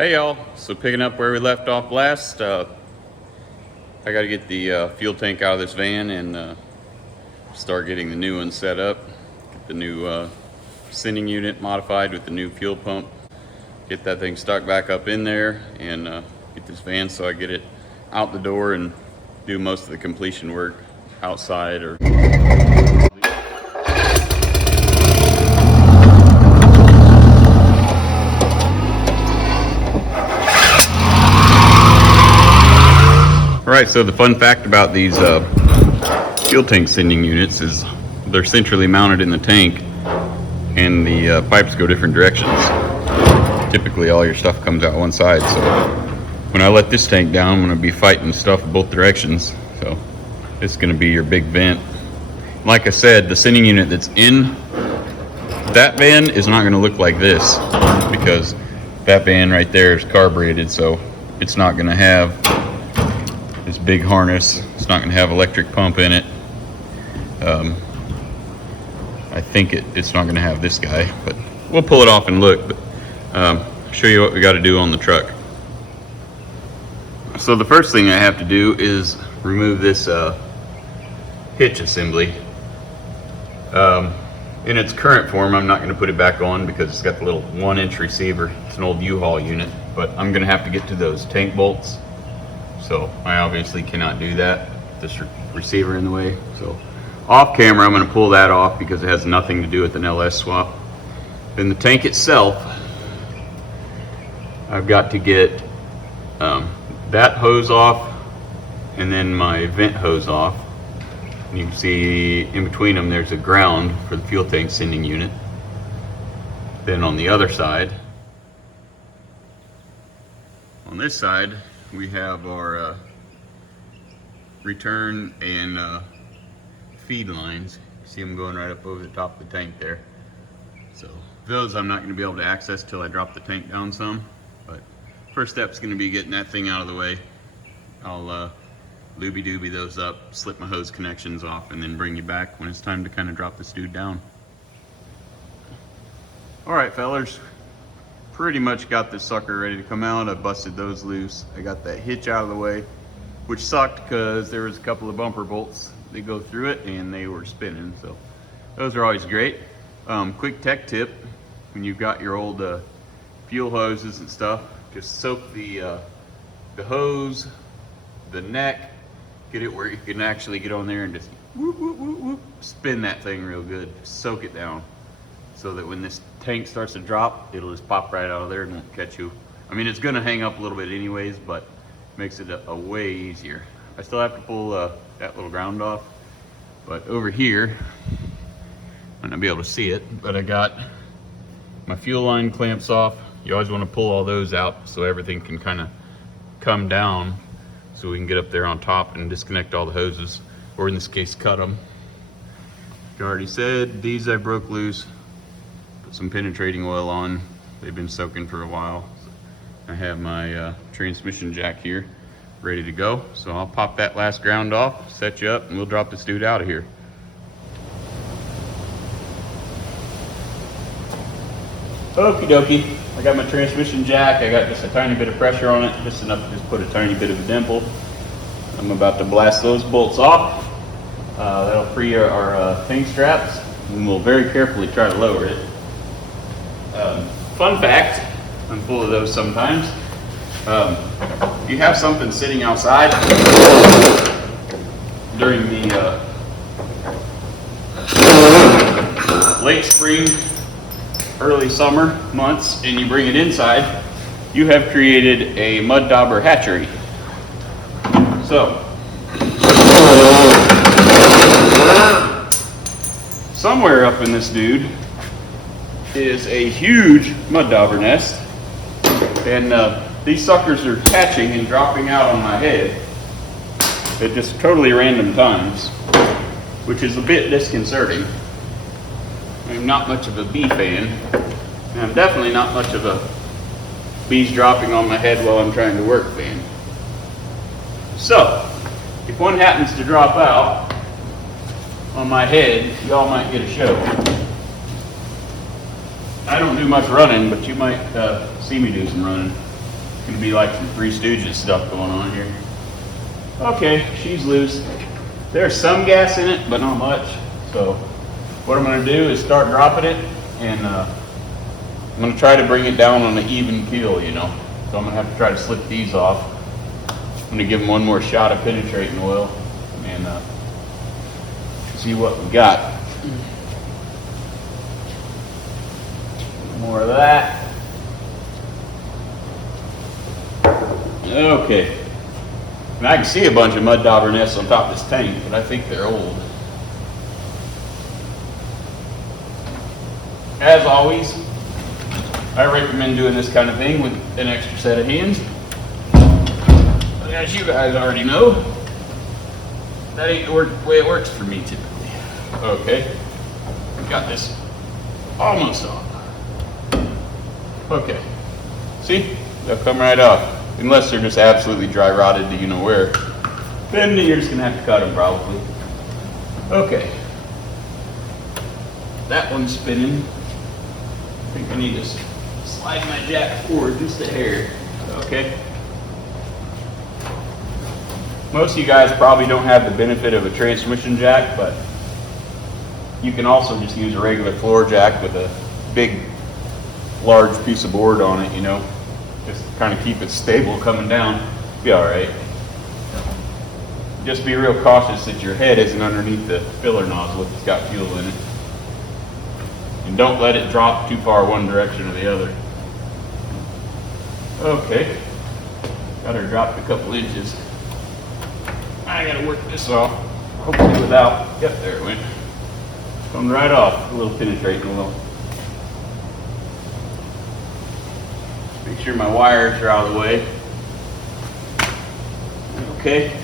Hey y'all, so picking up where we left off last, I got to get the fuel tank out of this van and start getting the new one set up. Get the new sending unit modified with the new fuel pump. Get that thing stuck back up in there and get this van so I get it out the door and do most of the completion work outside or Alright, so the fun fact about these fuel tank sending units is they're centrally mounted in the tank and the pipes go different directions. Typically all your stuff comes out one side, so when I let this tank down, I'm going to be fighting stuff both directions. So it's going to be your big vent. Like I said, the sending unit that's in that van is not going to look like this because that van right there is carbureted, so it's not going to have this big harness. It's not going to have electric pump in it. I think it's not going to have this guy, but we'll pull it off and look. But show you what we got to do on the truck. So the first thing I have to do is remove this hitch assembly. In its current form, I'm not going to put it back on because it's got the little 1-inch receiver. It's an old U-Haul unit, but I'm going to have to get to those tank bolts. So I obviously cannot do that, this receiver in the way. So off camera, I'm going to pull that off because it has nothing to do with an LS swap. Then the tank itself, I've got to get that hose off and then my vent hose off. And you can see in between them there's a ground for the fuel tank sending unit. Then on the other side, on this side, we have our return and feed lines. See them going right up over the top of the tank there. So those I'm not going to be able to access till I drop the tank down some. But first step is going to be getting that thing out of the way. I'll looby-dooby those up, slip my hose connections off, and then bring you back when it's time to kind of drop this dude down. Alright fellers, pretty much got this sucker ready to come out. I busted those loose. I got that hitch out of the way, which sucked because there was a couple of bumper bolts that go through it and they were spinning, so those are always great. Quick tech tip, when you've got your old fuel hoses and stuff, just soak the hose, the neck, get it where you can actually get on there and just whoop, whoop, whoop, whoop, spin that thing real good. Soak it down so that when this tank starts to drop, it'll just pop right out of there and won't catch you. I mean, it's gonna hang up a little bit anyways, but makes it a way easier. I still have to pull that little ground off, but over here, I might not be able to see it, but I got my fuel line clamps off. You always wanna pull all those out so everything can kind of come down so we can get up there on top and disconnect all the hoses, or in this case, cut them. Like I already said, these I broke loose. Put some penetrating oil on. They've been soaking for a while. I have my transmission jack here ready to go. So I'll pop that last ground off, set you up, and we'll drop this dude out of here. Okie dokie. I got my transmission jack. I got just a tiny bit of pressure on it, just enough to just put a tiny bit of a dimple. I'm about to blast those bolts off. That'll free our tank straps, and we'll very carefully try to lower it. Fun fact, I'm full of those sometimes. If you have something sitting outside during the late spring, early summer months, and you bring it inside, you have created a mud dauber hatchery. So, somewhere up in this dude is a huge mud dauber nest, and these suckers are hatching and dropping out on my head at just totally random times, which is a bit disconcerting. I'm not much of a bee fan, and I'm definitely not much of a bees dropping on my head while I'm trying to work fan. So, if one happens to drop out on my head, y'all might get a show. I don't do much running, but you might see me do some running. It's gonna be like some Three Stooges stuff going on here. Okay, she's loose. There's some gas in it, but not much. So what I'm gonna do is start dropping it, and I'm gonna try to bring it down on an even keel, you know. So I'm gonna have to try to slip these off. I'm gonna give them one more shot of penetrating oil and see what we got. More of that. Okay. And I can see a bunch of mud dauber nests on top of this tank, but I think they're old. As always, I recommend doing this kind of thing with an extra set of hands. But as you guys already know, that ain't the way it works for me typically. Okay, got this almost off. Okay, see, they'll come right off. Unless they're just absolutely dry rotted to you know where. Then you're just gonna have to cut them probably. Okay, that one's spinning. I think I need to slide my jack forward just a hair. Okay. Most of you guys probably don't have the benefit of a transmission jack, but you can also just use a regular floor jack with a big, large piece of board on it, you know. Just kind of keep it stable coming down. Be all right. Just be real cautious that your head isn't underneath the filler nozzle if it's got fuel in it. And don't let it drop too far one direction or the other. Okay. Got her dropped a couple inches. I gotta work this off. Hopefully without, yep, there it went. Coming right off, a little penetrating oil. Make sure my wires are out of the way. Okay.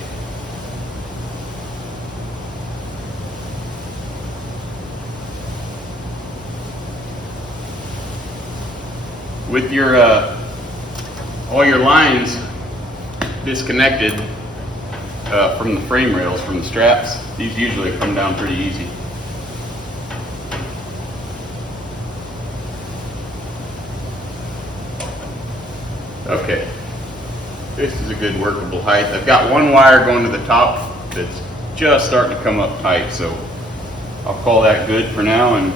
With your all your lines disconnected from the frame rails, from the straps, these usually come down pretty easy. Okay, this is a good workable height. I've got one wire going to the top that's just starting to come up tight, so I'll call that good for now and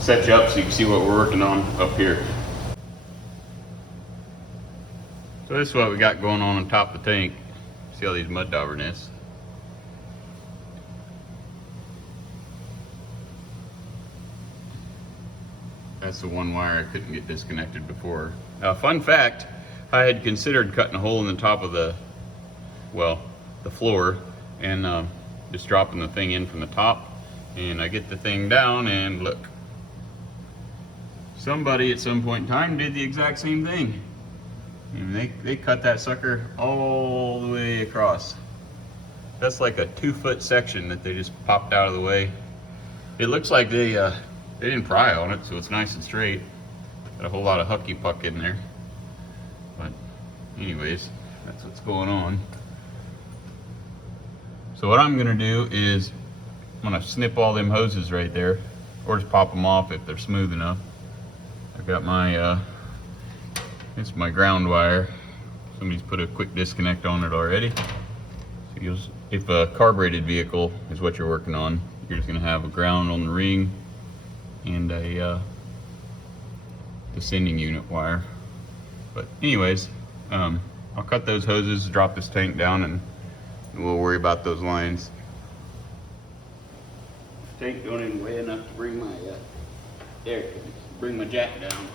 set you up so you can see what we're working on up here. So this is what we got going on top of the tank. See all these mud dauber nests? That's the one wire I couldn't get disconnected before. Fun fact, I had considered cutting a hole in the top of the floor and just dropping the thing in from the top, and I get the thing down and look. Somebody at some point in time did the exact same thing. And they cut that sucker all the way across. That's like a 2-foot section that they just popped out of the way. It looks like they didn't pry on it, so it's nice and straight. Got a whole lot of hucky puck in there. But anyways, that's what's going on. So what I'm gonna do is I'm gonna snip all them hoses right there, or just pop them off if they're smooth enough. I've got my this is my ground wire. Somebody's put a quick disconnect on it already. So if a carbureted vehicle is what you're working on, you're just gonna have a ground on the ring and a descending unit wire. But anyways, I'll cut those hoses, drop this tank down, and we'll worry about those lines. Tank going in way enough to bring my bring my jack down.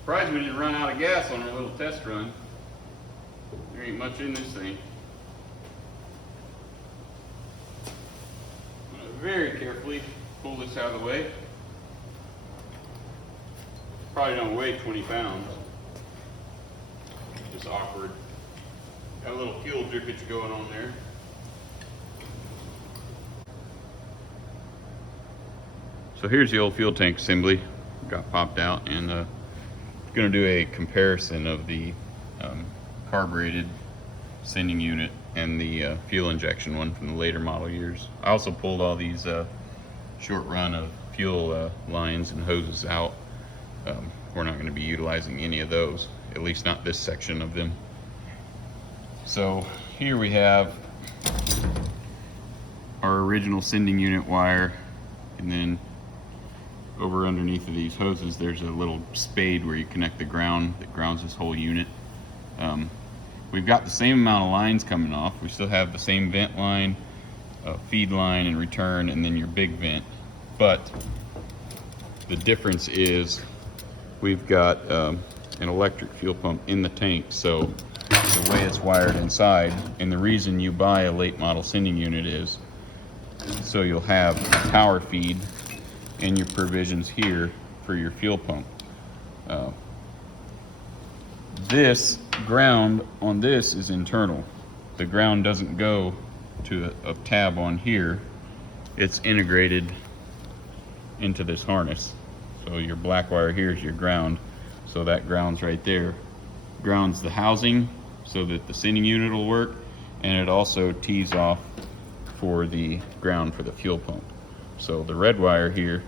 Surprised we didn't run out of gas on our little test run. There ain't much in this thing. I'm gonna very carefully pull this out of the way. Probably don't weigh 20 pounds. Just awkward. Got a little fuel drippage going on there. So here's the old fuel tank assembly. Got popped out, and going to do a comparison of the carbureted sending unit and the fuel injection one from the later model years. I also pulled all these short run of fuel lines and hoses out. we're not going to be utilizing any of those, at least not this section of them. So here we have our original sending unit wire, and then over underneath of these hoses there's a little spade where you connect the ground that grounds this whole unit. We've got the same amount of lines coming off. We still have the same vent line, feed line and return, and then your big vent. But the difference is we've got an electric fuel pump in the tank, so the way it's wired inside, and the reason you buy a late model sending unit is so you'll have power feed and your provisions here for your fuel pump. This ground on this is internal. The ground doesn't go to a tab on here. It's integrated into this harness. So your black wire here is your ground. So that grounds right there. Grounds the housing so that the sending unit will work, and it also tees off for the ground for the fuel pump. So the red wire here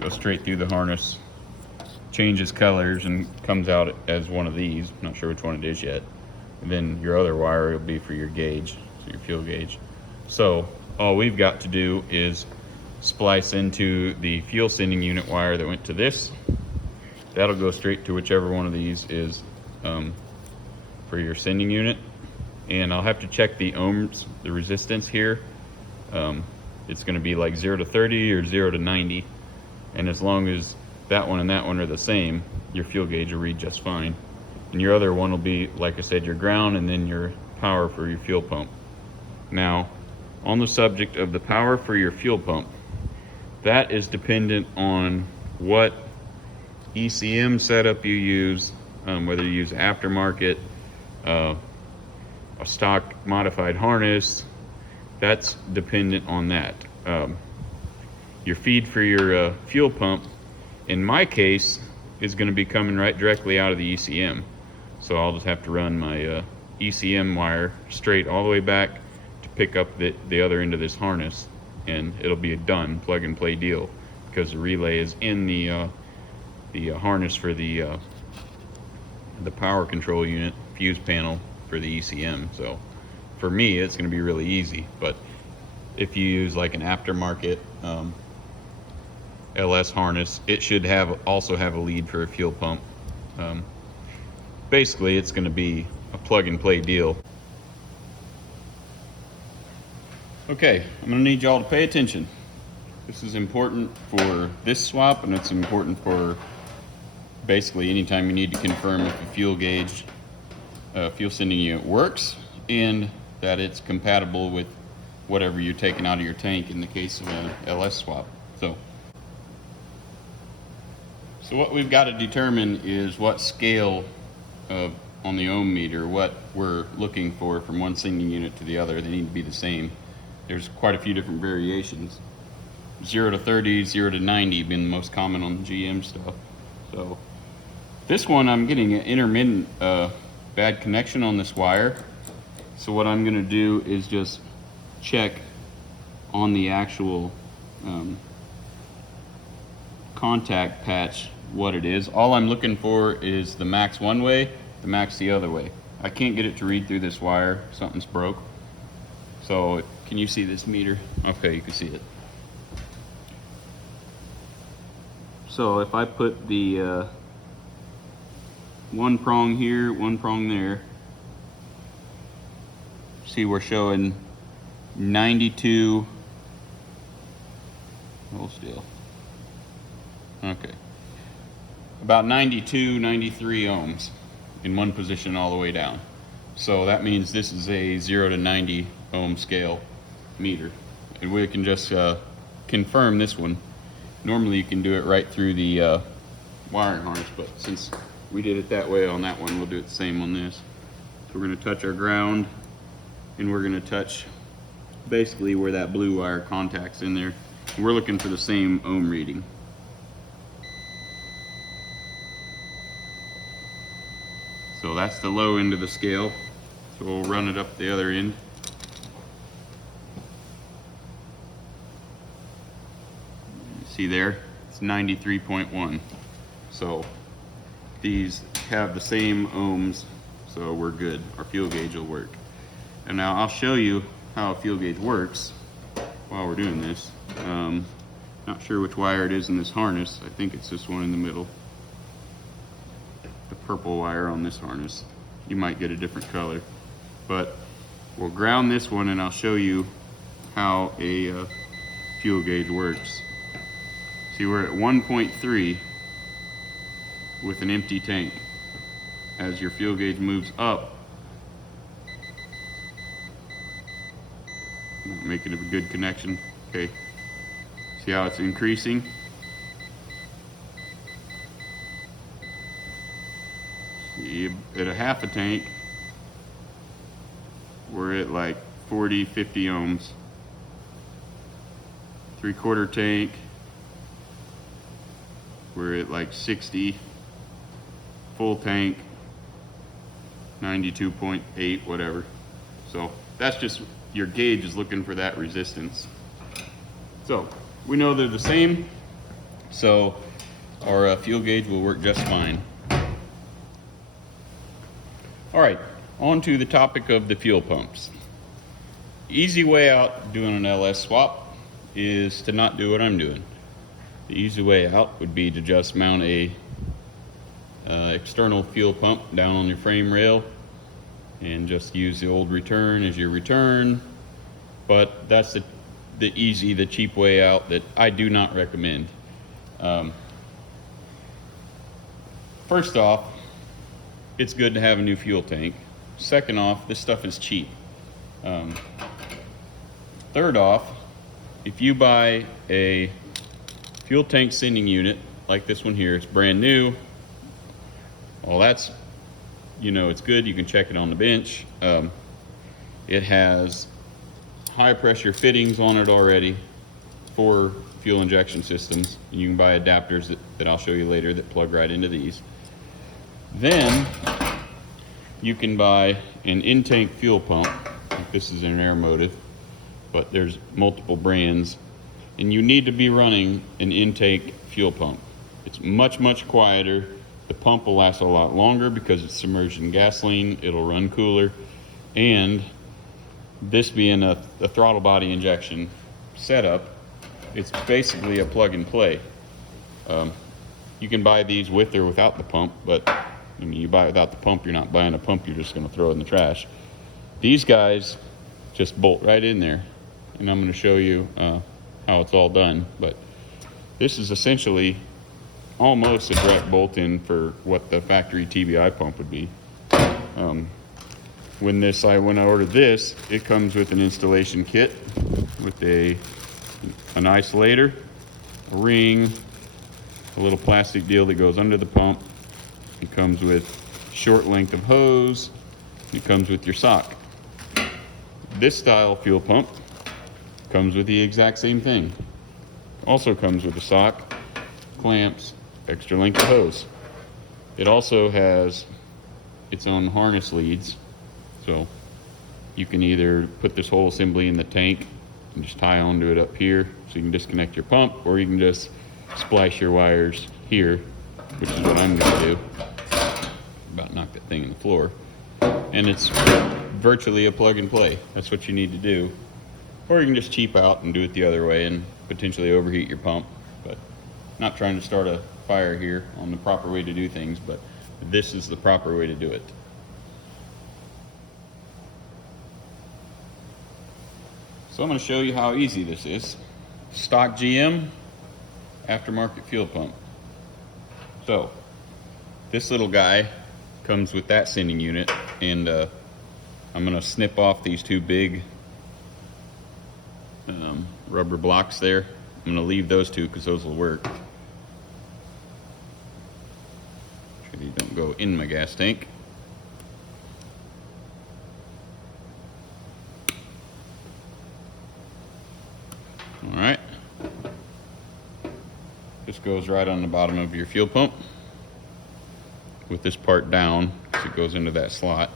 goes straight through the harness, changes colors, and comes out as one of these. I'm not sure which one it is yet. And then your other wire will be for your gauge, so your fuel gauge. So all we've got to do is splice into the fuel sending unit wire that went to this. That'll go straight to whichever one of these is for your sending unit. And I'll have to check the ohms, the resistance here. It's going to be like 0 to 30 or 0 to 90. And as long as that one and that one are the same, your fuel gauge will read just fine. And your other one will be, like I said, your ground and then your power for your fuel pump. Now, on the subject of the power for your fuel pump, that is dependent on what ECM setup you use, whether you use aftermarket, a stock modified harness. That's dependent on that. Your feed for your fuel pump, in my case, is going to be coming right directly out of the ECM. So I'll just have to run my ECM wire straight all the way back to pick up the other end of this harness, and it'll be a done plug and play deal, because the relay is in the harness for the power control unit fuse panel for the ECM. So for me, it's going to be really easy. But if you use like an aftermarket LS harness, it should also have a lead for a fuel pump. Basically, it's going to be a plug and play deal. Okay, I'm going to need y'all to pay attention. This is important for this swap, and it's important for basically anytime you need to confirm if a fuel gauge, fuel sending unit works, and that it's compatible with whatever you're taking out of your tank in the case of an LS swap. So what we've got to determine is what scale on the ohm meter, what we're looking for from one sending unit to the other. They need to be the same. There's quite a few different variations. 0 to 30, 0 to 90 being the most common on the GM stuff. So this one, I'm getting an intermittent bad connection on this wire. So what I'm going to do is just check on the actual contact patch what it is. All I'm looking for is the max one way, the max the other way. I can't get it to read through this wire. Something's broke. So can you see this meter? Okay, you can see it. So if I put the one prong here, one prong there, see we're showing 92, hold still, okay, about 92, 93 ohms in one position all the way down. So that means this is a 0 to 90 ohm scale meter. And we can just confirm this one. Normally you can do it right through the wiring harness, but since we did it that way on that one, we'll do it the same on this. So we're going to touch our ground, and we're going to touch basically where that blue wire contacts in there. We're looking for the same ohm reading. So that's the low end of the scale. So we'll run it up the other end. See there, it's 93.1. So these have the same ohms, so we're good. Our fuel gauge will work. And now I'll show you how a fuel gauge works while we're doing this. Not sure which wire it is in this harness. I think it's this one in the middle. The purple wire on this harness. You might get a different color. But we'll ground this one and I'll show you how a fuel gauge works. See, we're at 1.3 with an empty tank. As your fuel gauge moves up, not making a good connection. Okay. See how it's increasing? See, at a half a tank, we're at like 40, 50 ohms. 3/4 tank, we're at like 60. Full tank, 92.8, whatever. So that's just, your gauge is looking for that resistance. So we know they're the same, so our fuel gauge will work just fine. All right, on to the topic of the fuel pumps. Easy way out doing an LS swap is to not do what I'm doing. The easy way out would be to just mount a external fuel pump down on your frame rail and just use the old return as your return. But that's the easy, the cheap way out that I do not recommend. First off, it's good to have a new fuel tank. Second off, this stuff is cheap. Third off, if you buy a fuel tank sending unit like this one here, it's brand new. Well, that's, you know, it's good. You can check it on the bench. It has high pressure fittings on it already for fuel injection systems. And you can buy adapters that I'll show you later that plug right into these. Then you can buy an in-tank fuel pump. This is an air motive, but there's multiple brands. And you need to be running an in-tank fuel pump. It's much, much quieter. The pump will last a lot longer because it's submerged in gasoline. It'll run cooler. And this being a throttle body injection setup, it's basically a plug and play. You can buy these with or without the pump, but I mean, you buy it without the pump, you're not buying a pump, you're just gonna throw it in the trash. These guys just bolt right in there. And I'm gonna show you how it's all done. But this is essentially almost a direct bolt in for what the factory TBI pump would be. When I ordered this, it comes with an installation kit with an isolator, a ring, a little plastic deal that goes under the pump. It comes with short length of hose. It comes with your sock. This style fuel pump comes with the exact same thing. Also comes with a sock, clamps, extra length of hose. It also has its own harness leads, so you can either put this whole assembly in the tank and just tie onto it up here so you can disconnect your pump, or you can just splice your wires here, which is what I'm going to do. About knock that thing in the floor. And it's virtually a plug and play. That's what you need to do. Or you can just cheap out and do it the other way and potentially overheat your pump. But not trying to start a fire here on the proper way to do things, but this is the proper way to do it. So I'm going to show you how easy this is. Stock GM aftermarket fuel pump. So this little guy comes with that sending unit, and I'm going to snip off these two big rubber blocks there. I'm going to leave those two because those will work. Sure these don't go in my gas tank. All right. This goes right on the bottom of your fuel pump with this part down because it goes into that slot.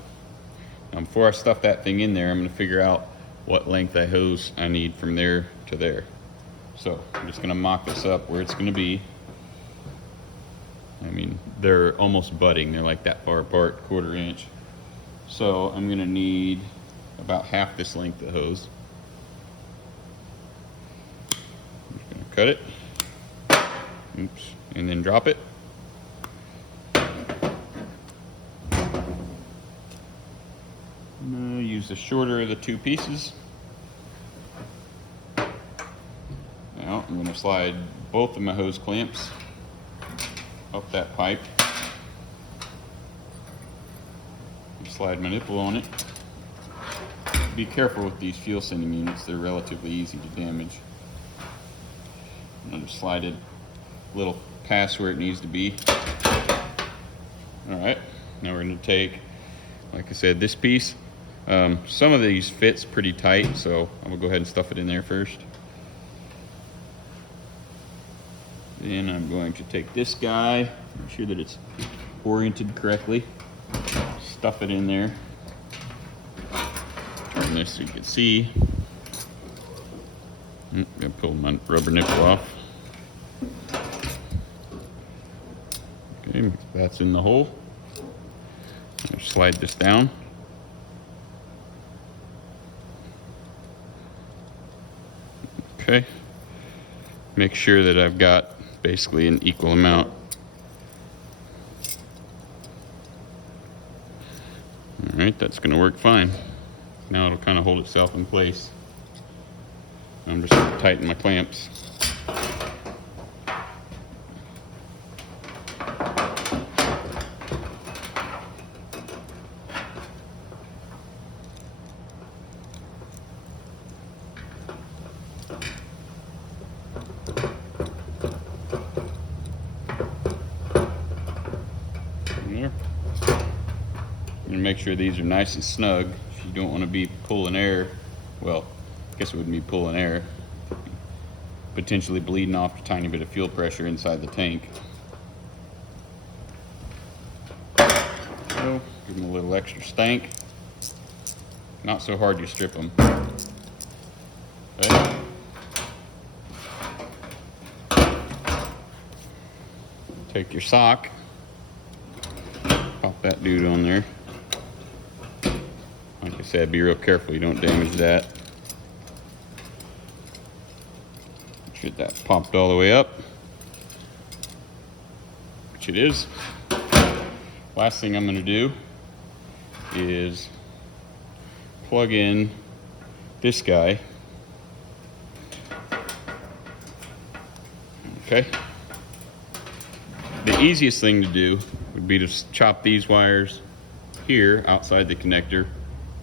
Now before I stuff that thing in there, I'm going to figure out what length of hose I need from there to there. So I'm just going to mock this up where it's going to be. I'm they're almost butting. They're like that far apart, 1/4 inch. So I'm gonna need about half this length of hose. I'm just gonna cut it. Oops, and then drop it. I'm gonna use the shorter of the 2 pieces. Now I'm gonna slide both of my hose clamps up that pipe. Slide my nipple on it. Be careful with these fuel sending units, they're relatively easy to damage. I'm just slide it a little past where it needs to be. Alright, now we're going to take, like I said, this piece. Some of these fits pretty tight, so I'm going to go ahead and stuff it in there first. Then I'm going to take this guy, make sure that it's oriented correctly. Stuff it in there. Turn this so you can see. Gonna pull my rubber nipple off. Okay, that's in the hole. I'll slide this down. Okay. Make sure that I've got basically an equal amount. Alright, that's going to work fine. Now it'll kind of hold itself in place. I'm just going to tighten my clamps. And make sure these are nice and snug. If you don't want to be pulling air, well, I guess it wouldn't be pulling air, potentially bleeding off a tiny bit of fuel pressure inside the tank. So, give them a little extra stank. Not so hard you strip them. Okay. Take your sock, pop that dude on there. Like I said, be real careful you don't damage that. Make sure that popped all the way up, which it is. Last thing I'm going to do is plug in this guy. Okay. The easiest thing to do would be to chop these wires here outside the connector,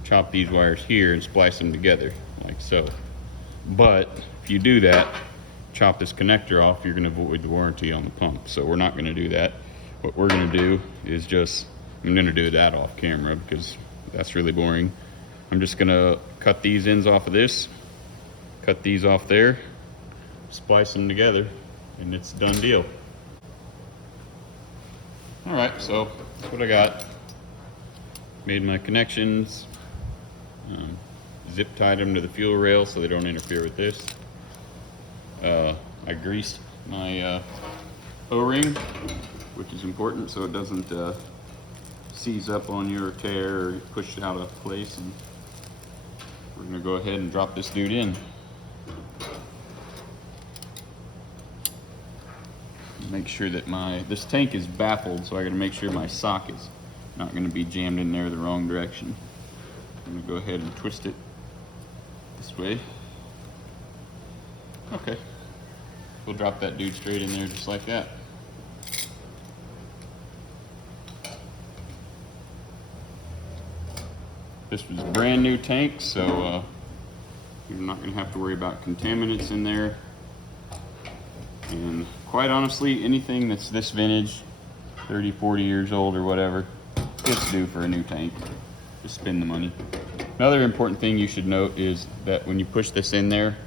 chop these wires here and splice them together like so. But if you do that, chop this connector off, you're going to void the warranty on the pump. So we're not going to do that. What we're going to do is just, I'm going to do that off camera because that's really boring. I'm just going to cut these ends off of this, cut these off there, splice them together, and it's a done deal. Alright, so that's what I got. Made my connections, zip tied them to the fuel rail so they don't interfere with this. I greased my O-ring, which is important so it doesn't seize up on you or tear or push out of place. And we're going to go ahead and drop this dude in. Make sure that this tank is baffled, so I got to make sure my sock is not going to be jammed in there the wrong direction. I'm going to go ahead and twist it this way. Okay. We'll drop that dude straight in there just like that. This was a brand new tank, so you're not going to have to worry about contaminants in there. And quite honestly, anything that's this vintage, 30, 40 years old or whatever, it's due for a new tank. Just spend the money. Another important thing you should note is that when you push this in there,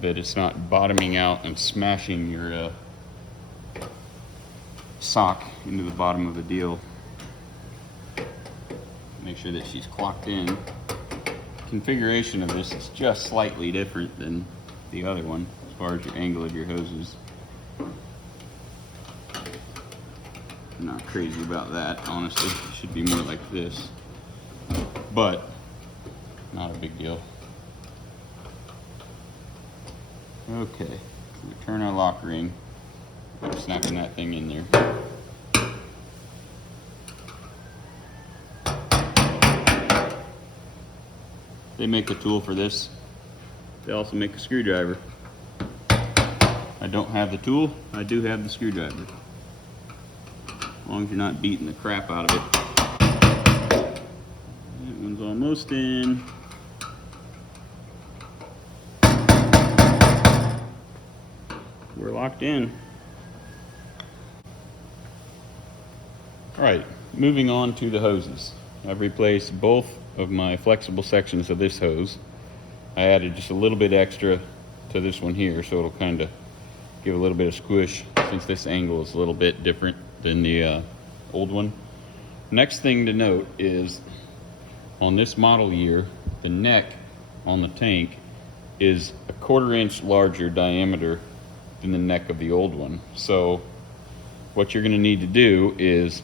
that it's not bottoming out and smashing your sock into the bottom of the deal. Make sure that she's clocked in. Configuration of this is just slightly different than the other one as far as your angle of your hoses. I'm not crazy about that, honestly. It should be more like this, but not a big deal. Okay, so we turn our lock ring. I'm snapping that thing in there. They make a tool for this. They also make a screwdriver. I don't have the tool, I do have the screwdriver. As long as you're not beating the crap out of it. That one's almost in. We're locked in. All right, moving on to the hoses. I've replaced both of my flexible sections of this hose. I added just a little bit extra to this one here, so it'll kind of give a little bit of squish since this angle is a little bit different than the old one. Next thing to note is on this model year, the neck on the tank is a 1/4 inch larger diameter than the neck of the old one. So what you're going to need to do is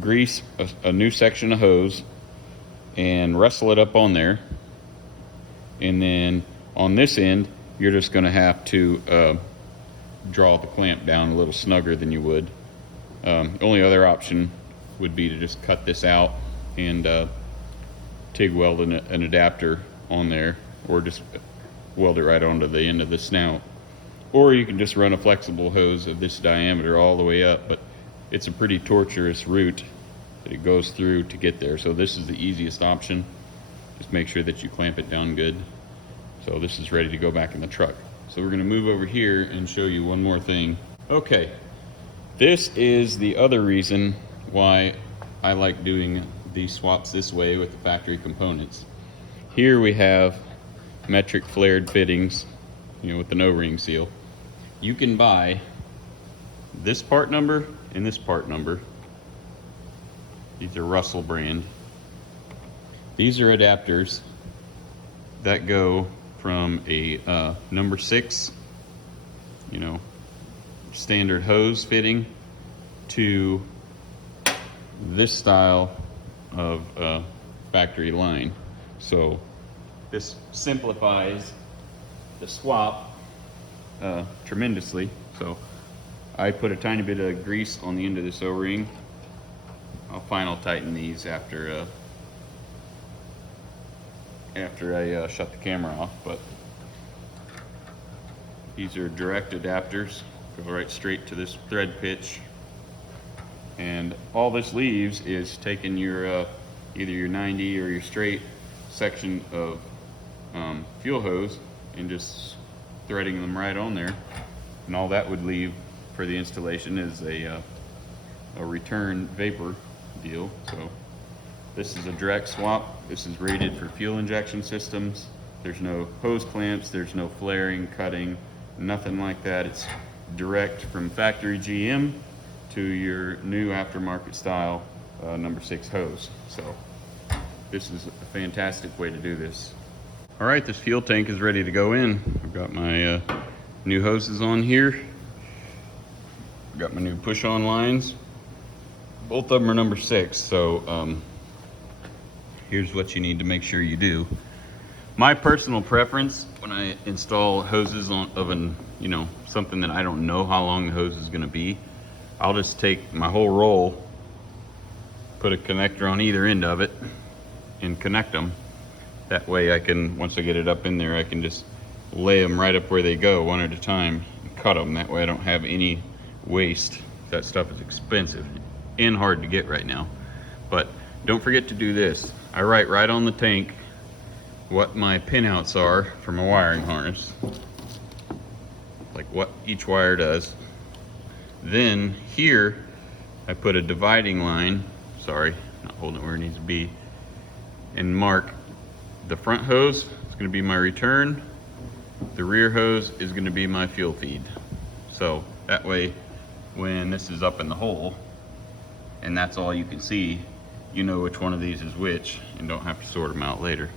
grease a new section of hose and wrestle it up on there, and then on this end you're just going to have to draw the clamp down a little snugger than you would. The only other option would be to just cut this out and TIG weld an adapter on there, or just weld it right onto the end of the snout. Or you can just run a flexible hose of this diameter all the way up, but it's a pretty torturous route that it goes through to get there. So this is the easiest option. Just make sure that you clamp it down good. So this is ready to go back in the truck. So we're gonna move over here and show you one more thing. Okay, this is the other reason why I like doing these swaps this way with the factory components. Here we have metric flared fittings, you know, with the no-ring seal. You can buy this part number and this part number. These are Russell brand. These are adapters that go from a number 6, you know, standard hose fitting, to this style of factory line. So this simplifies the swap tremendously. So I put a tiny bit of grease on the end of this O-ring. I'll final tighten these after I shut the camera off, but these are direct adapters, go right straight to this thread pitch. And all this leaves is taking your either your 90 or your straight section of fuel hose and just threading them right on there. And all that would leave for the installation is a return vapor deal. So this is a direct swap. This is rated for fuel injection systems. There's no hose clamps, there's no flaring, cutting, nothing like that. It's direct from factory GM to your new aftermarket style number 6 hose. So this is a fantastic way to do this. All right, this fuel tank is ready to go in. I've got my new hoses on here. I've got my new push-on lines. Both of them are number 6, so here's what you need to make sure you do. My personal preference when I install hoses of an, you know, something that I don't know how long the hose is going to be, I'll just take my whole roll, put a connector on either end of it, and connect them. That way I can, once I get it up in there, I can just lay them right up where they go one at a time and cut them. That way I don't have any waste. That stuff is expensive and hard to get right now. But don't forget to do this. I write right on the tank what my pinouts are for my wiring harness, like what each wire does. Then here I put a dividing line, sorry, not holding it where it needs to be, and mark the front hose is going to be my return, the rear hose is going to be my fuel feed. So that way when this is up in the hole and that's all you can see, you know which one of these is which and don't have to sort them out later.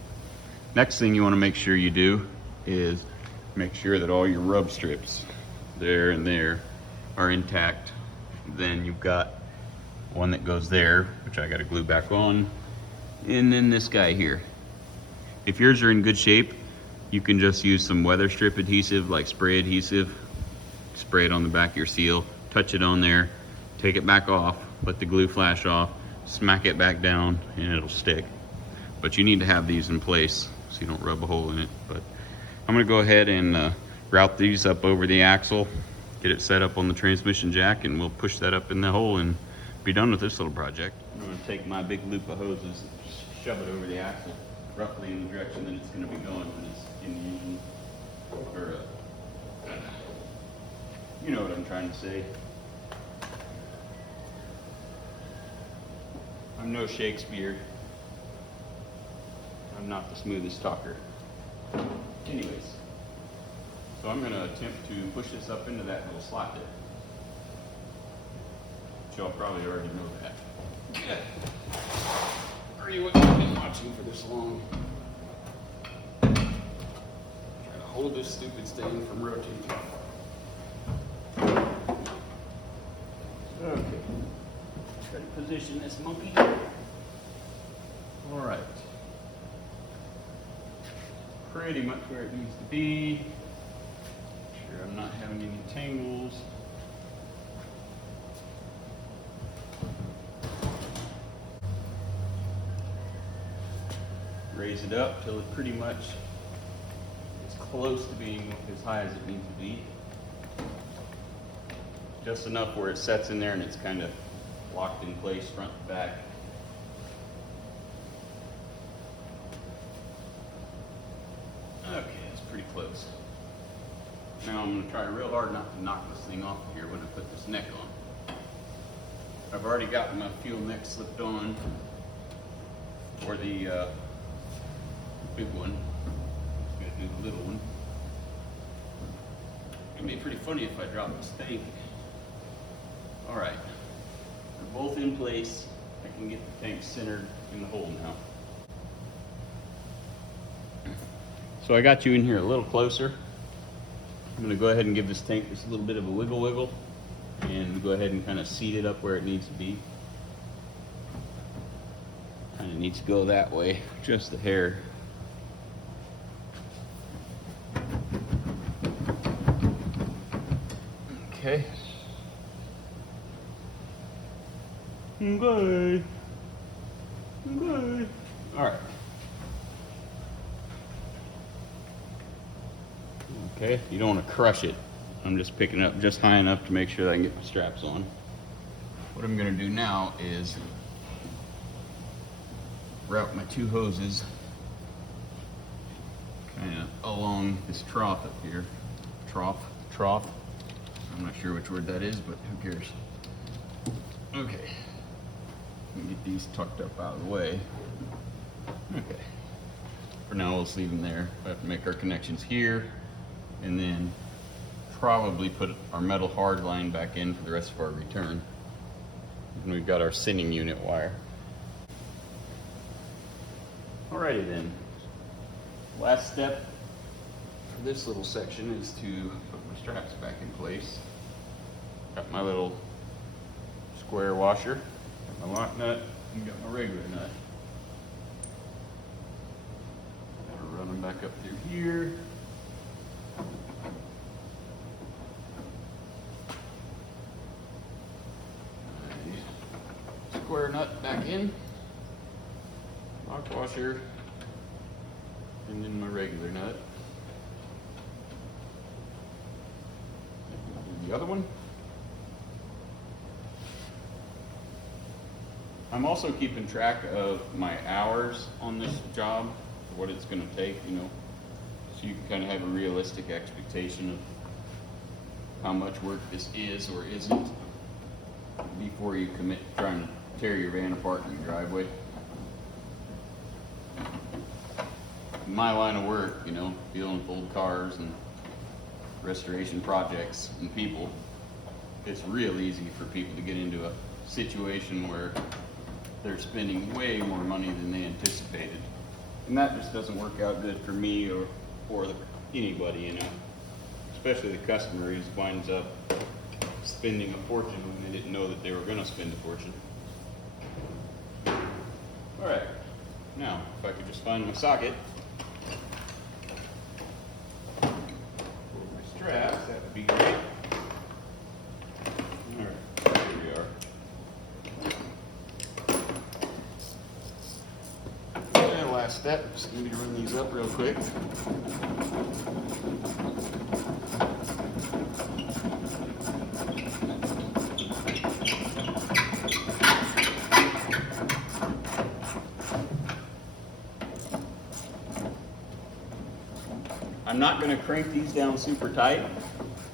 Next thing you want to make sure you do is make sure that all your rub strips there and there are intact. Then you've got one that goes there, which I got to glue back on, and then this guy here. If yours are in good shape, you can just use some weather strip adhesive, like spray adhesive, spray it on the back of your seal, touch it on there, take it back off, let the glue flash off, smack it back down, and it'll stick. But you need to have these in place so you don't rub a hole in it. But I'm gonna go ahead and route these up over the axle, get it set up on the transmission jack, and we'll push that up in the hole and be done with this little project. I'm gonna take my big loop of hoses and shove it over the axle, roughly in the direction that it's gonna be going when it's in the engine. Or, you know what I'm trying to say. I'm no Shakespeare. I'm not the smoothest talker. Anyways, so I'm gonna attempt to push this up into that little slot there. But y'all probably already know that. Or you wouldn't have been watching for this long. Try to hold this stupid thing from rotating. Okay. Try to position this monkey. All right. Pretty much where it needs to be. Sure I'm not having any tangles. Raise it up till it pretty much is close to being as high as it needs to be. Just enough where it sets in there and it's kind of locked in place front to back. Okay, that's pretty close. Now I'm going to try real hard not to knock this thing off of here when I put this neck on. I've already got my fuel neck slipped on for the big one. I'm going to do the little one. It'd be pretty funny if I drop this thing. Alright, they're both in place. I can get the tank centered in the hole now. So I got you in here a little closer. I'm going to go ahead and give this tank just a little bit of a wiggle and go ahead and kind of seat it up where it needs to be. Kind of needs to go that way, just a hair. Okay. Okay. Okay. All right. Okay, you don't want to crush it. I'm just picking it up just high enough to make sure that I can get my straps on. What I'm going to do now is route my two hoses kind of along this trough up here. Trough. I'm not sure which word that is, but who cares? Okay. Let me get these tucked up out of the way. Okay. For now, we'll just leave them there. I have to make our connections here, and then probably put our metal hard line back in for the rest of our return. And we've got our sending unit wire. Alrighty then. Last step for this little section is to put my straps back in place. Got my little square washer, got my lock nut, and got my regular nut. Gotta run them back up through here. Square nut back in, lock washer, and then my regular nut. The other one. I'm also keeping track of my hours on this job, what it's going to take, you know, so you can kind of have a realistic expectation of how much work this is or isn't before you commit to trying to tear your van apart in your driveway. In my line of work, you know, dealing with old cars and restoration projects and people, it's real easy for people to get into a situation where they're spending way more money than they anticipated. And that just doesn't work out good for me or for anybody, you know, especially the customer who winds up spending a fortune when they didn't know that they were going to spend a fortune. All right, now if I could just find my socket, for my straps, that would be great. All right, here we are. And last step, just need to run these up real quick. I'm not going to crank these down super tight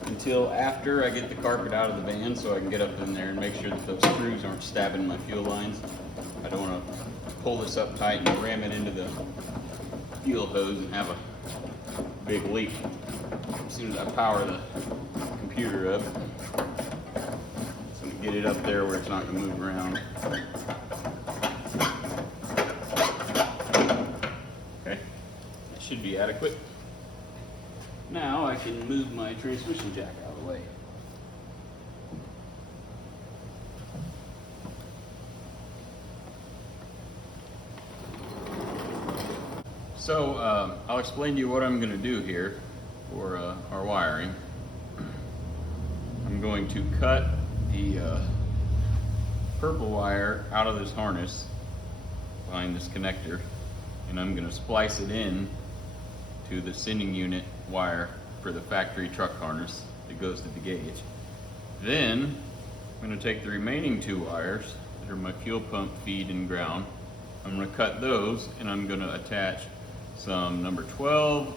until after I get the carpet out of the van, so I can get up in there and make sure that those screws aren't stabbing my fuel lines. I don't want to pull this up tight and ram it into the fuel hose and have a big leak as soon as I power the computer up. So I'm going to get it up there where it's not going to move around. Okay, that should be adequate. Now I can move my transmission jack out of the way. So I'll explain to you what I'm going to do here for our wiring. I'm going to cut the purple wire out of this harness behind this connector, and I'm going to splice it in to the sending unit wire for the factory truck harness that goes to the gauge. Then I'm going to take the remaining two wires that are my fuel pump feed and ground. I'm going to cut those, and I'm going to attach some number 12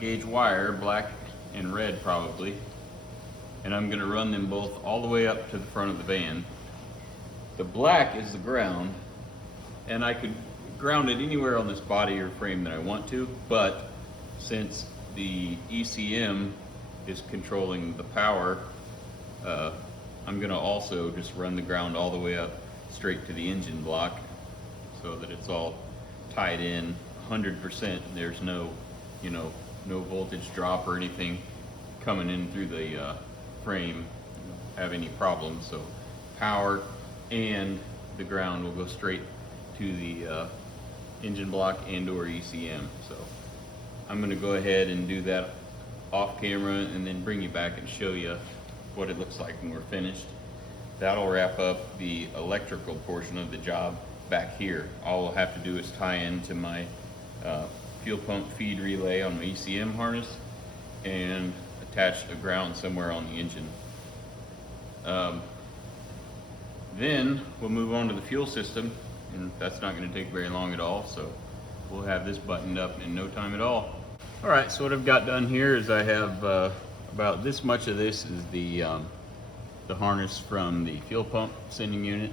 gauge wire, black and red probably, and I'm going to run them both all the way up to the front of the van. The black is the ground, and I could ground it anywhere on this body or frame that I want to, but since the ECM is controlling the power, I'm going to also just run the ground all the way up straight to the engine block so that it's all tied in 100%. There's no, no voltage drop or anything coming in through the frame have any problems. So power and the ground will go straight to the engine block and or ECM. So I'm going to go ahead and do that off camera and then bring you back and show you what it looks like when we're finished. That'll wrap up the electrical portion of the job back here. All we'll have to do is tie into my fuel pump feed relay on my ECM harness and attach a ground somewhere on the engine. Then we'll move on to the fuel system, and that's not going to take very long at all, so we'll have this buttoned up in no time at all. All right, so what I've got done here is I have about this much of this is the harness from the fuel pump sending unit.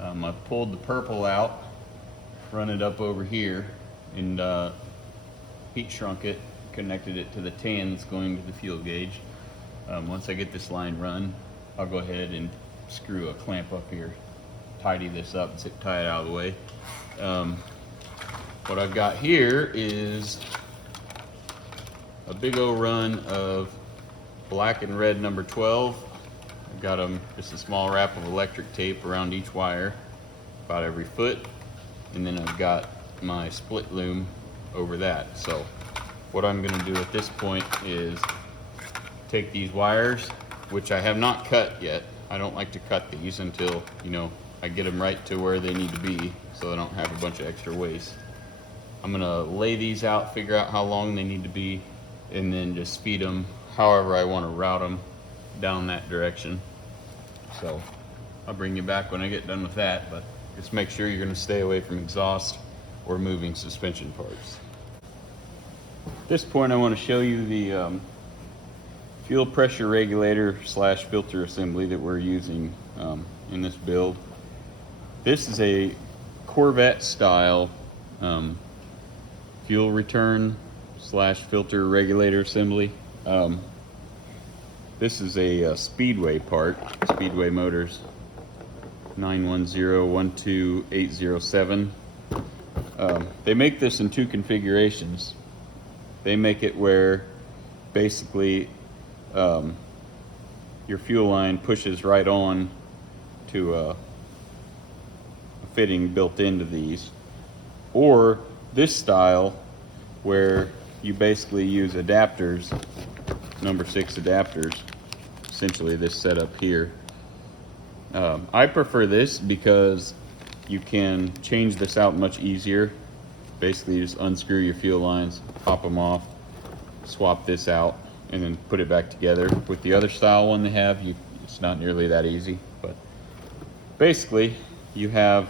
I've pulled the purple out, run it up over here, and heat shrunk it, connected it to the tan that's going to the fuel gauge. Once I get this line run, I'll go ahead and screw a clamp up here, tidy this up, and tie it out of the way. What I've got here is a big old run of black and red number 12. I've got just a small wrap of electric tape around each wire, about every foot, and then I've got my split loom over that. So what I'm going to do at this point is take these wires, which I have not cut yet. I don't like to cut these until, I get them right to where they need to be so I don't have a bunch of extra waste. I'm going to lay these out, figure out how long they need to be, and then just feed them however I want to route them down that direction. So I'll bring you back when I get done with that, but just make sure you're going to stay away from exhaust or moving suspension parts. At this point I want to show you the fuel pressure regulator / filter assembly that we're using in this build. This is a Corvette style fuel return / filter regulator assembly. This is a Speedway part, Speedway Motors 910-12807. They make this in two configurations. They make it where basically your fuel line pushes right on to a fitting built into these, or this style where you basically use adapters, number 6 adapters, essentially this setup here. I prefer this because you can change this out much easier. Basically you just unscrew your fuel lines, pop them off, swap this out, and then put it back together. With the other style one they have, it's not nearly that easy. But basically you have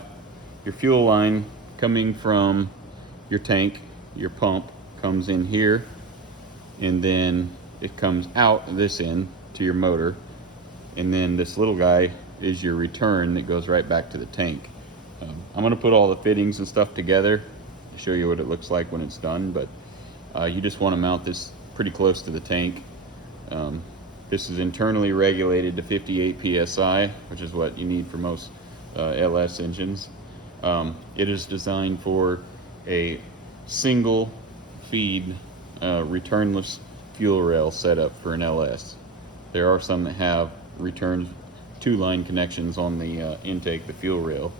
your fuel line coming from your tank, your pump comes in here, and then it comes out this end to your motor, and then this little guy is your return that goes right back to the tank. I'm going to put all the fittings and stuff together to show you what it looks like when it's done, but you just want to mount this pretty close to the tank. This is internally regulated to 58 psi, which is what you need for most LS engines. It is designed for a single feed returnless fuel rail setup for an LS. There are some that have return 2-line connections on the intake, the fuel rail.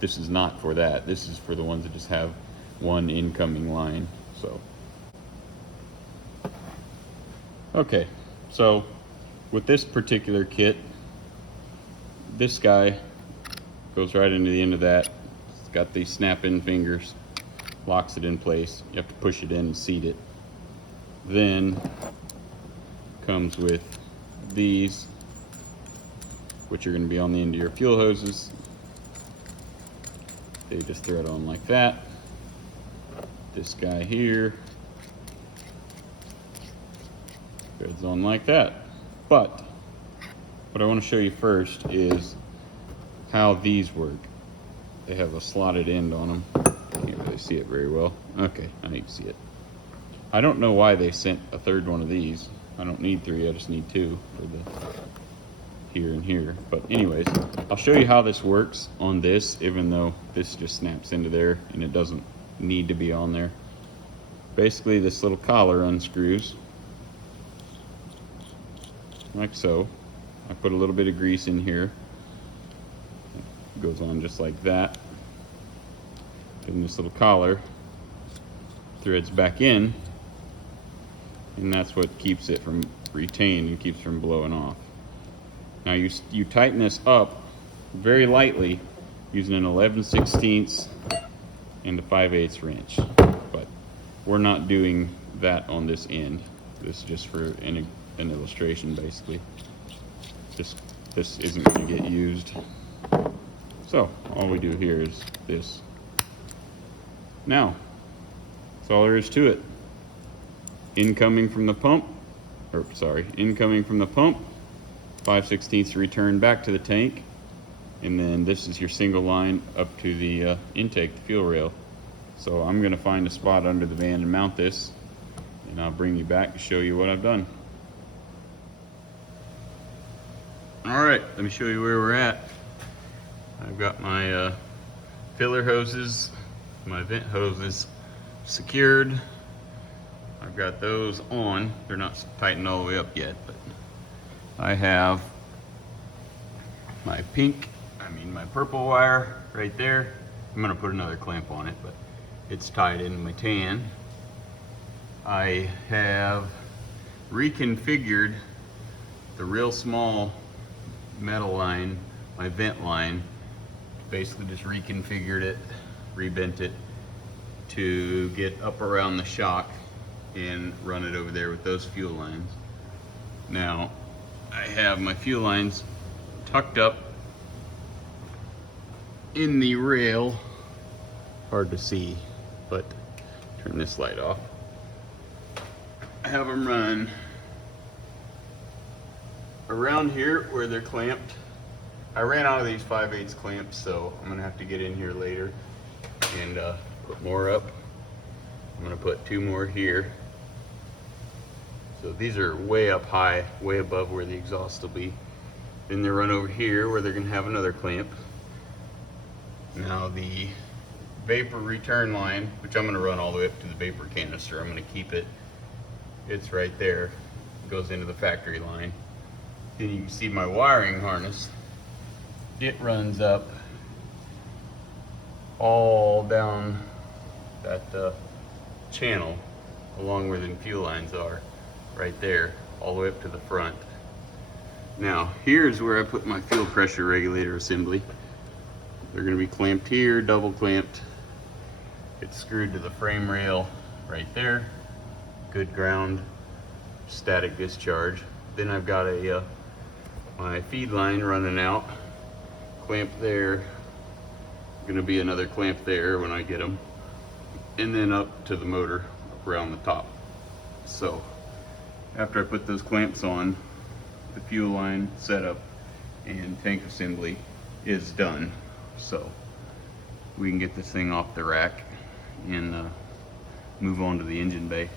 This is not for that. This is for the ones that just have one incoming line. So, okay, so with this particular kit, this guy goes right into the end of that. It's got these snap-in fingers, locks it in place. You have to push it in and seat it. Then comes with these, which are going to be on the end of your fuel hoses. They just thread on like that. This guy here threads on like that. But what I want to show you first is how these work. They have a slotted end on them. Can't really see it very well. Okay, I need to see it. I don't know why they sent a third one of these. I don't need 3, I just need 2 for the here and here. But anyways, I'll show you how this works on this, even though this just snaps into there and it doesn't need to be on there. Basically, this little collar unscrews like so. I put a little bit of grease in here. It goes on just like that. And this little collar threads back in, and that's what keeps it from retained and keeps from blowing off. Now you tighten this up very lightly using an 11/16 and a 5/8 wrench, but we're not doing that on this end. This is just for an illustration, basically. This isn't going to get used. So all we do here is this. Now, that's all there is to it. Incoming from the pump, incoming from the pump, 5/16 return back to the tank, and then this is your single line up to the intake, the fuel rail. So I'm going to find a spot under the van and mount this, and I'll bring you back to show you what I've done. Alright, let me show you where we're at. I've got my filler hoses, my vent hoses secured. I've got those on. They're not tightened all the way up yet, but I have my my purple wire right there. I'm gonna put another clamp on it, but it's tied into my tan. I have reconfigured the real small metal line, my vent line. Basically just reconfigured it, rebent it to get up around the shock and run it over there with those fuel lines. Now I have my fuel lines tucked up in the rail. Hard to see, but turn this light off. I have them run around here where they're clamped. I ran out of these 5/8 clamps, so I'm gonna have to get in here later and put more up. I'm gonna put 2 more here. So these are way up high, way above where the exhaust will be. Then they run over here where they're gonna have another clamp. Now the vapor return line, which I'm gonna run all the way up to the vapor canister, I'm gonna keep it. It's right there. It goes into the factory line. Then you can see my wiring harness. It runs up all down that channel along where the fuel lines are, right there, all the way up to the front. Now, here's where I put my fuel pressure regulator assembly. They're gonna be clamped here, double clamped. It's screwed to the frame rail right there. Good ground, static discharge. Then I've got a my feed line running out, clamp there. Gonna be another clamp there when I get them, and then up to the motor up around the top. So after I put those clamps on, the fuel line setup and tank assembly is done. So we can get this thing off the rack and move on to the engine bay.